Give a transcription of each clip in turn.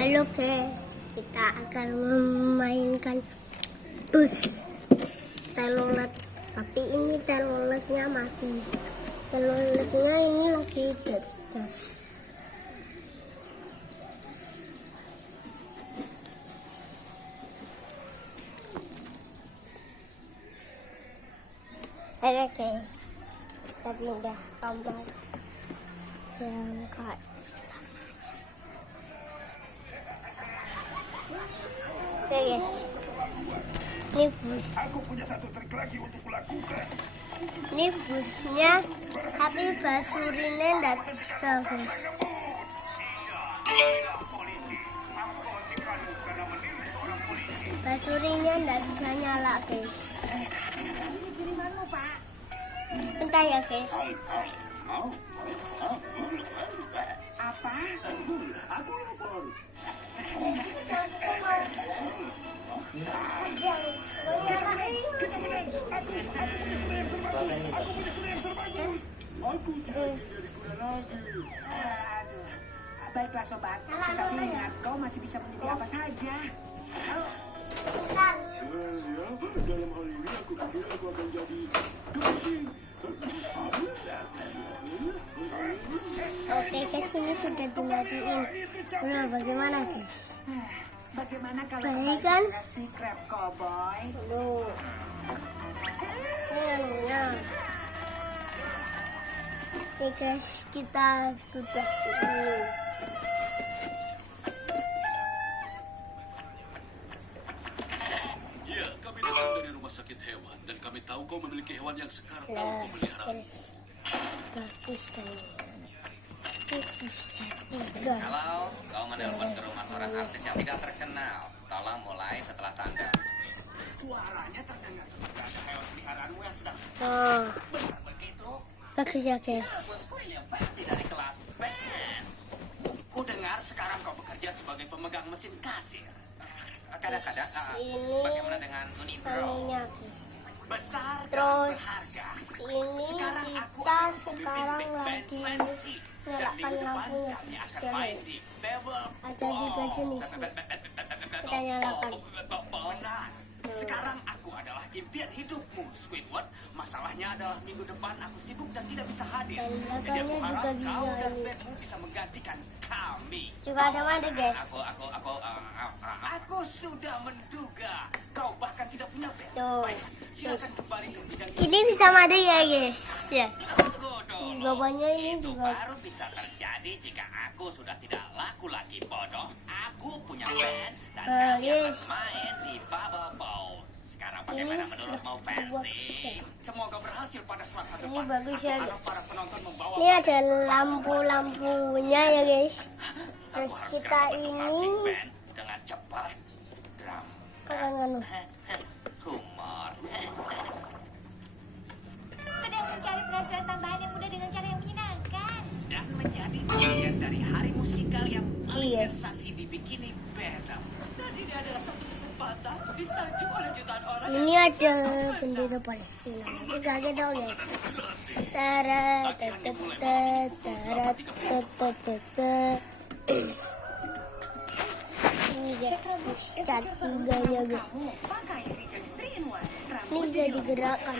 Halo guys, kita akan memainkan bus telolet, tapi ini teloletnya mati. Teloletnya ini lagi tidak bisa. Oke guys, kita pindah kamar yang kayak oke guys, ini bus. Aku punya satu trik lagi untuk kulakukan. Ini busnya, tapi basurinya nggak bisa guys. Basurinya nggak bisa nyala guys. Bentar ya guys. Apa? Aku lapar. Aku tidak jadi kuda lagi. Aduh. Baiklah sobat, tapi ingat kau masih bisa menjadi apa saja. Bentar. Ya, dalam hal ini aku pikir aku akan jadi kepiting. Oke guys, ini sudah dimatiin. Nah, bagaimana guys? Bagaimana kalau Baik, kembali kan? ke Krusty Krab Cowboy? Loh. Oke guys, kita sudah ini. Ya, kami datang dari rumah sakit hewan dan kami tahu kau memiliki hewan yang sekar dalam pemeliharaan. Bagus kan? Bisa tiga. Kalau kau menelpon ke rumah seorang artis yang tidak terkenal, tolong mulai setelah tanda. Suaranya terdengar seperti ada hewan peliharaanmu yang sedang Oh, benar begitu. bagus ya guys. Bosku ini versi dari kelas band. Ku dengar sekarang kau bekerja sebagai pemegang mesin kasir. Kadang-kadang, Ini bagaimana dengan Unibro? anunya guys. Besar dan Terus berharga. ini Sekarang aku kita akan sekarang memimpin big band lagi fancy. Dan nyalakan minggu depan lampunya kami akan bisa main guys. di Bevel Ada 3 jenis nih. Kita nyalakan. Benar. Sekarang aku adalah impian hidupmu, Squidward. Masalahnya adalah minggu depan aku sibuk dan tidak bisa hadir. Dan Jadi aku belakangnya harap juga kau bisa dan ini. bandmu bisa menggantikan kami. Juga ada mana guys? Aku sudah menduga kau bahkan tidak punya band. Tuh. Baik, silakan kembali ke bidang Ini bisa mati ya guys. Ya. Tunggu dulu. Bawahnya ini Itu juga. baru bisa terjadi jika aku sudah tidak laku lagi, bodoh. Aku punya band dan kami akan Yes. main di Bubble Bowl. Sekarang bagaimana Ini menurutmu, sudah bagus, Fancy? guys. Semoga berhasil pada Selasa Ini depan. bagus ya. Aku harap para penonton membawa Ini ada lampu-lampunya ya guys. Terus Aku harus kita segera membentuk ini marching band dengan cepat. Drum anu. humor. Sedang mencari penghasilan tambahan yang mudah dengan cara yang menyenangkan. dan menjadi bagian dari hari musikal yang paling Iya. sensasi di Bikini Bottom. Dan ini adalah satu kesempatan disanjung oleh jutaan orang. Ini ada bendera Palestina. Ini kaget dong guys. Tara tata tara tata. Ini guys, cat tiganya guys. Pakai Rejoice 3-in-1. Ini bisa digerakkan.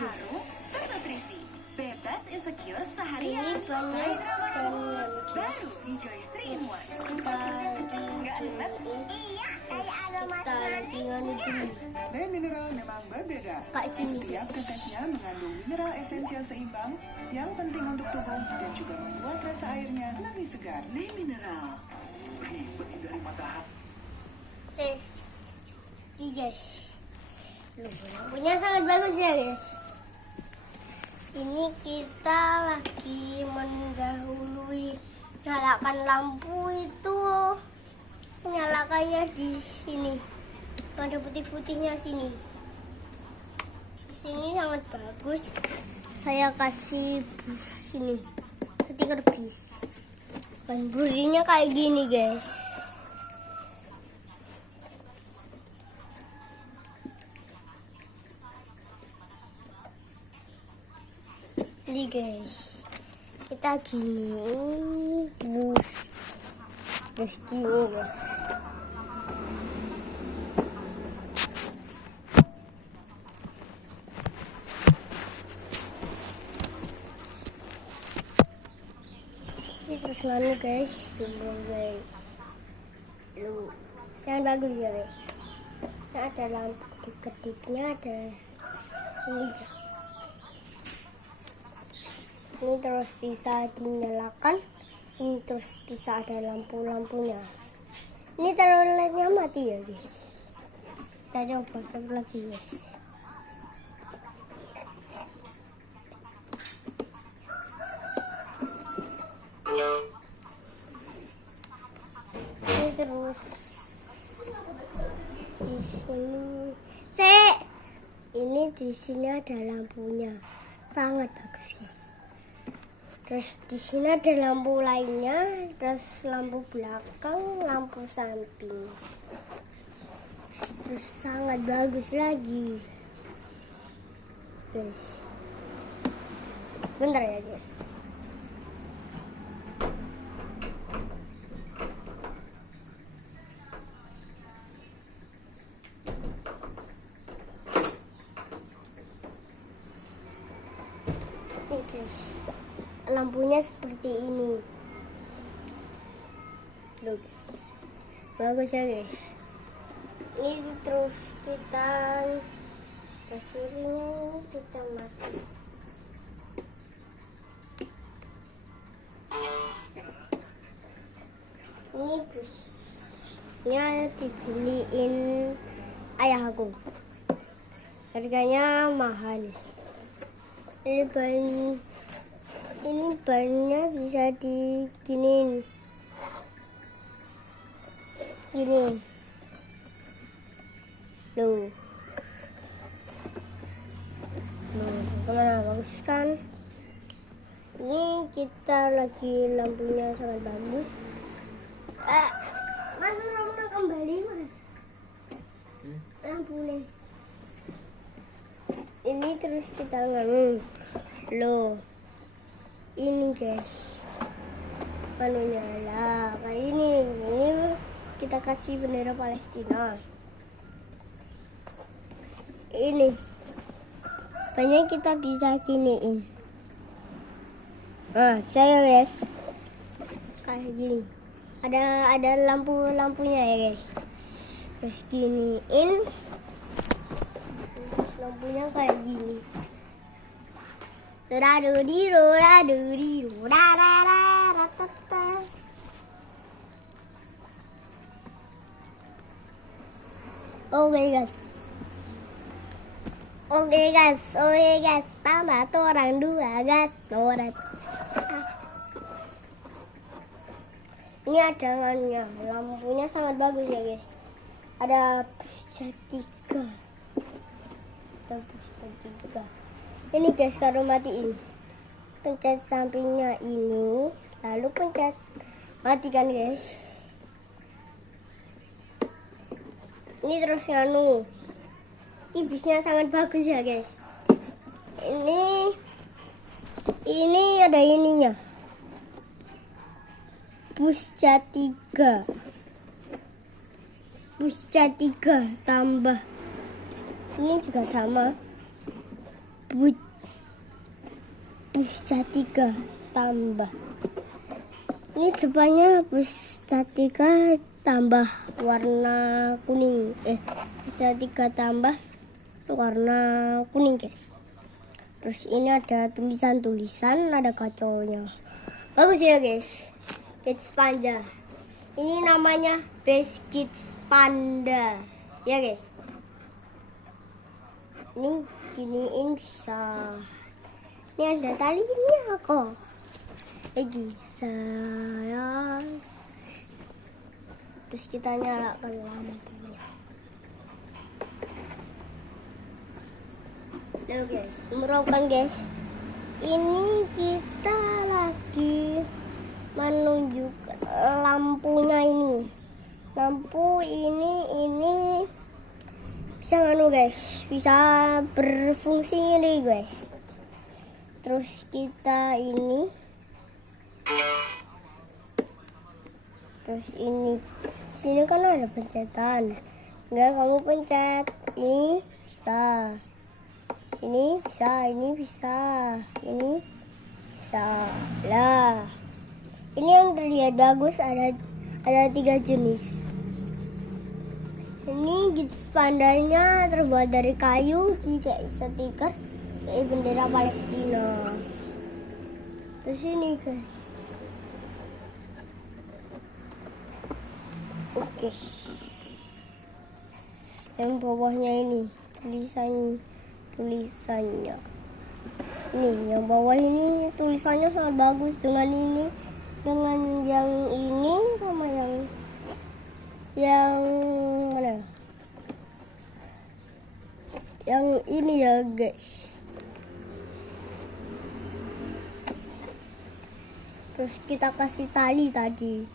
Bernutrisi. Bebas insecure Ini seharian. banyak banget. Baru Rejoice 3-in-1. Kita lagi nganu dulu. Le mineral memang berbeda. Kayak gini, Setiap guys. tetesnya mengandung mineral esensial seimbang yang penting untuk tubuh dan juga membuat rasa airnya lebih segar. Le mineral. Benih dari matahari. Cek. Ini guys. Lampunya sangat bagus ya guys. Ini kita lagi mendahului nyalakan lampu itu. Nyalakannya di sini. Ada putih-putihnya sini. Sini sangat bagus. Saya kasih bus ini. Stiker bus. Dan busnya kayak gini guys. Ini guys, kita gini, terus gini guys. nganu guys, lu yang bagus ya guys. Nah, ada lampu di kedipnya, ada ini ini terus bisa dinyalakan, ini terus bisa ada lampu-lampunya. Ini taruh lednya mati ya guys. Kita coba satu lagi guys. Ini terus di sini. Ini di sini ada lampunya, sangat bagus guys. Terus di sini ada lampu lainnya, terus lampu belakang, lampu samping. Terus sangat bagus lagi, guys. Bentar ya guys. Nih guys, lampunya seperti ini. Loh guys, bagus ya guys. Ini terus kita pastinya ini kita mati. Ini busnya dibeliin ayah aku, harganya mahal. Ini bannya bisa diginiin gini loh, gimana, bagus kan? Ini kita lagi lampunya sangat bagus. Mas udah kembali mas lampunya. Ini terus kita nganu loh, ini guys manunya lah kayak ini kita kasih bendera Palestina. Ini banyak kita bisa giniin. Saya guys kayak gini, ada lampunya ya guys. Terus giniin, terus lampunya kayak gini. Oke guys, tambah orang 2 guys, Ini ada lampunya, lampunya sangat bagus ya guys. Ada pusat 3. Ini guys, kalau matiin, pencet sampingnya ini, lalu pencet matikan guys. Ini terus nganu. Ini bisnya sangat bagus ya guys. Ini ada ininya. Pusat 3 tambah. Ini juga sama. Pusat 3 tambah. Ini depannya pusat 3 tambah warna kuning. Pusat 3 tambah warna kuning guys. Terus ini ada tulisan-tulisan, ada kacaunya. Bagus ya guys. Kids Panda. Ini namanya Best Kids Panda. Ya guys. Ini giniin bisa. Ini ada talinya kok. Lagi sayang. Terus kita nyalakan lampunya. Nah guys, merokan guys. Ini kita lagi menunjuk lampunya ini. Lampu ini bisa nganu guys, bisa berfungsi ini guys. Terus kita ini, terus ini sini kan ada pencetan. Tinggal kamu pencet, ini bisa. Ini bisa, ini bisa, ini bisa. Lah. Ini yang terlihat bagus ada 3 jenis. Ini gips pandanya terbuat dari kayu, juga stiker kayak bendera Palestina. Terus ini guys. Oke. Yang bawahnya ini tulisannya. Nih, yang bawah ini tulisannya sangat bagus dengan ini, dengan yang ini sama yang mana? Yang ini ya, guys. Terus kita kasih tali tadi.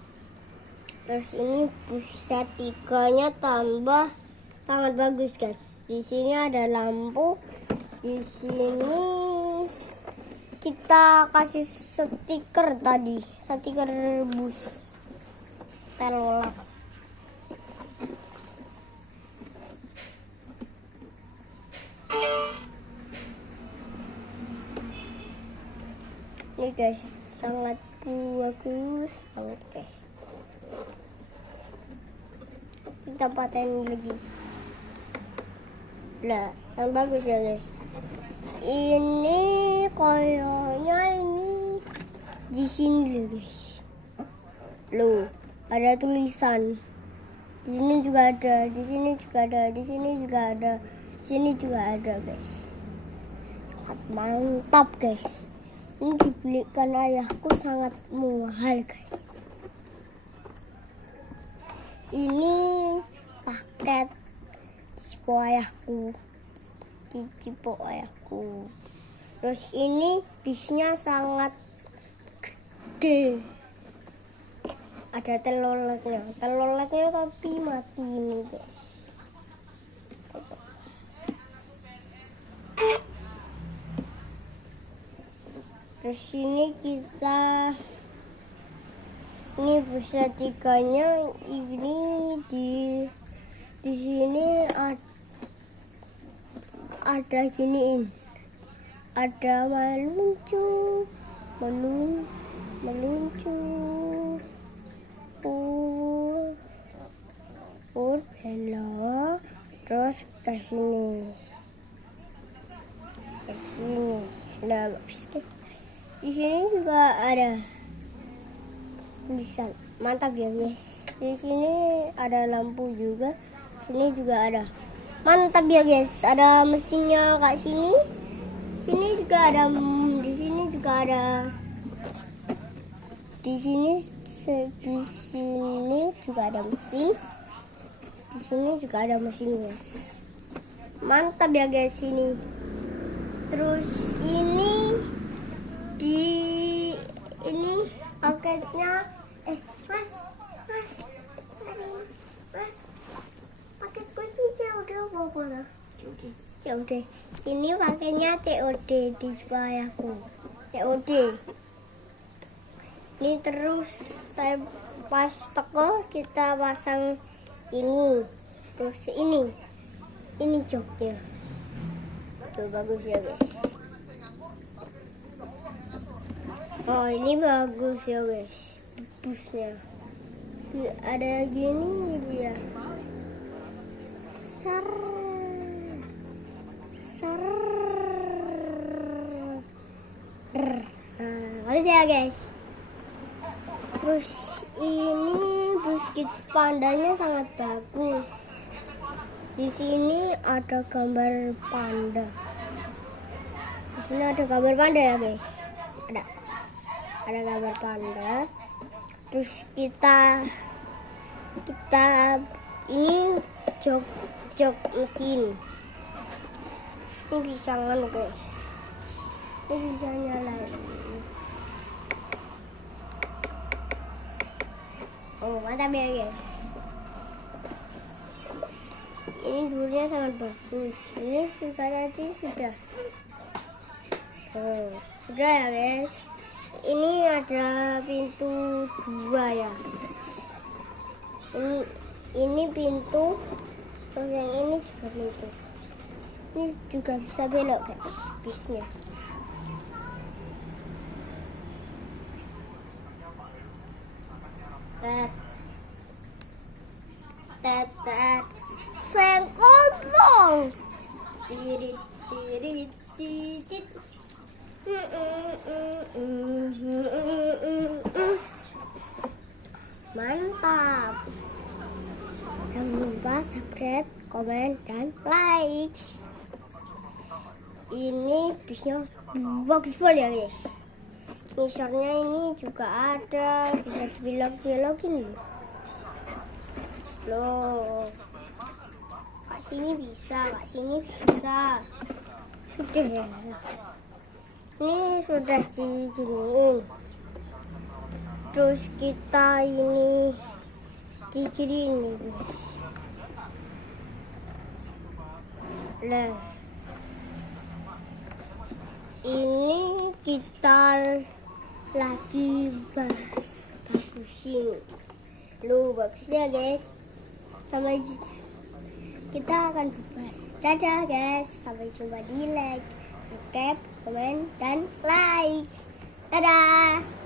Terus ini pusat 3-nya tambah sangat bagus, guys. Di sini ada lampu. Di sini kita kasih stiker tadi, stiker bus telolak. Ini guys, sangat bagus banget guys. Kita paten lagi. Lah, sangat bagus ya guys. Ini kayaknya ini di sini loh guys. Loh, ada tulisan. Di sini juga ada, di sini juga ada, di sini juga ada, di sini juga ada guys. Sangat mantap guys. Ini dibelikan ayahku sangat mahal guys. Ini paket cipo ayahku. Cipo ayahku. Terus ini bisnya sangat gede. Ada teloleknya tapi mati ini guys. Terus ini ini pusat 3-nya ini di sini ada giniin. Ada meluncur belok terus ke sini. Nah, di sini juga ada tulisan. Mantap ya guys. Di sini ada lampu juga. Sini juga ada. Mantap ya guys. Ada mesinnya kayak sini. Sini juga ada. Di sini juga ada. Di sini juga ada mesin. Di sini juga ada mesin guys. Mantap ya guys ini. Terus ini paketnya mas paket kunci COD apa? COD. Ini paketnya COD di ayahku. COD. Ini terus saya pas teko kita pasang ini. Terus ini joknya. Tuh bagus ya guys. Oh ini bagus ya guys. Busnya ada gini dia. Bagus ya guys. Terus ini bus kids pandanya sangat bagus. Di sini ada gambar panda. Di sini ada gambar panda ya guys. Ada gambar panda. Terus kita ini jok mesin. Ini bisa nganu guys. Ini bisa nyalain. Oh mantap ya guys. Ini dulunya sangat bagus. Ini juga tadi sudah. Oh sudah ya guys. Ini ada pintu 2 ya. Ini pintu. Terus yang ini juga pintu. Ini juga bisa belok guys. Bisnya. tet tet tet sengkobong tirit tirit tirit. Mantap. Jangan lupa subscribe, komen, dan like. Ini bisnya bagus banget ya guys. Misalnya ini juga ada, bisa dibelok-belokin loh. Kak sini bisa, kak sini bisa. Sudah ya. Ini sudah diginiin. Terus kita ini diginiin nih guys. Nah, ini kita lagi bagusin. Lu bagus ya guys. Sampai kita akan bubar. Dadah guys. Sampai jumpa di like, subscribe, komen, dan like. Dadah.